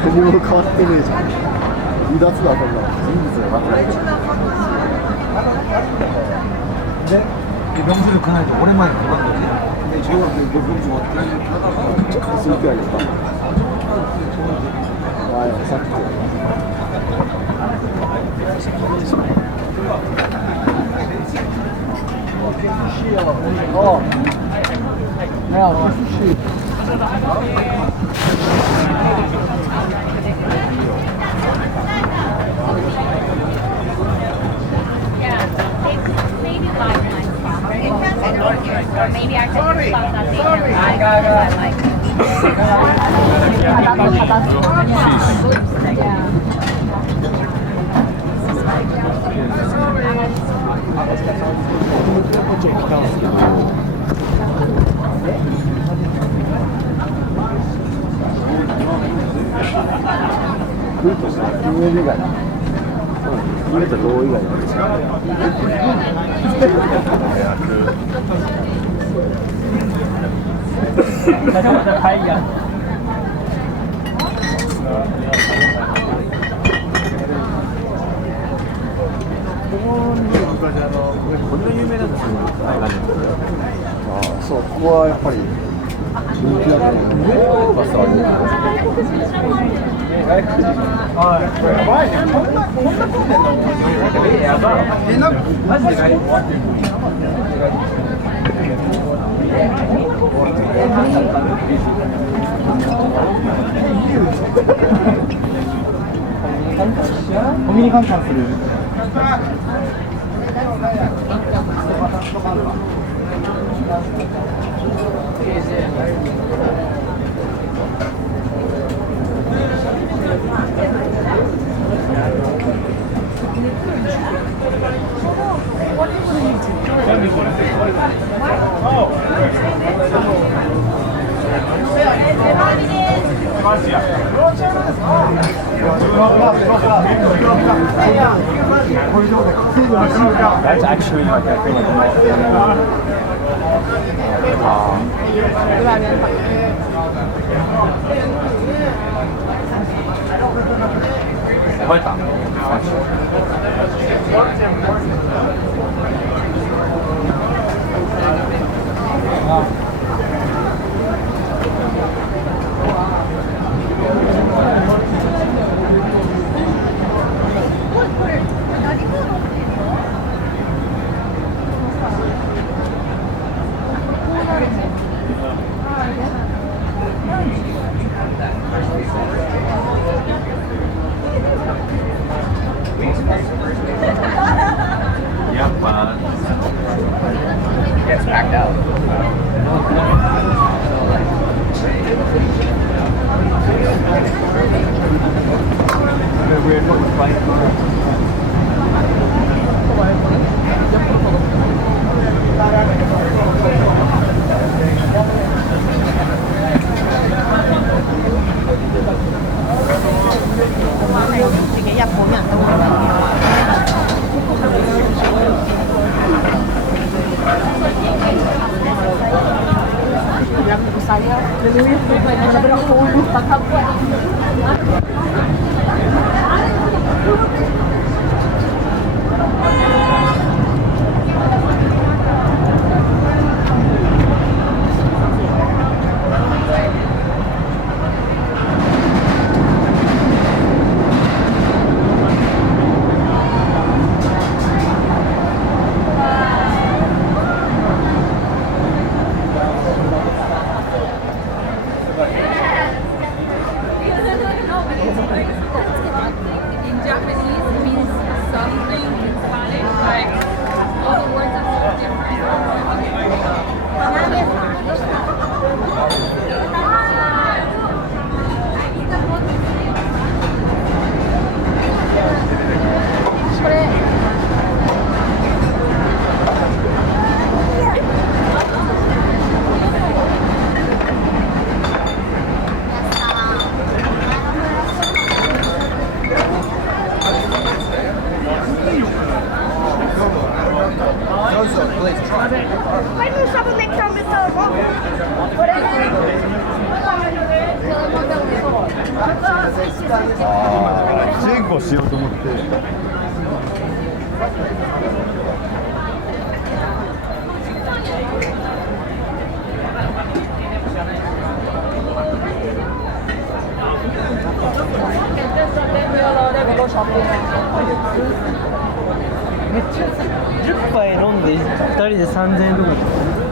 何も変わってねえじゃん。離脱だこんな人物が変わってないけど。で、명수를 그날도 오랜만에 보았는데 네, 제가 명수 어떻게 하다가 쓸 게 아닐까? 아, 삭제. 야, 수시. Maybe I could stop that thing. I like 이게 더 도의가 있는 자전거 다이야. 아,そう、ここはやっぱり人気だね。バスある。やばいね。こんな混んでんの？やばい。なんかマジでない。コミュニ換算する。That's actually like I feel Gets packed out. weird looking fight. saya leluhur macam berapa pakai buat 前後しようと思って。めっちゃ10杯飲んで2人で3000円とか。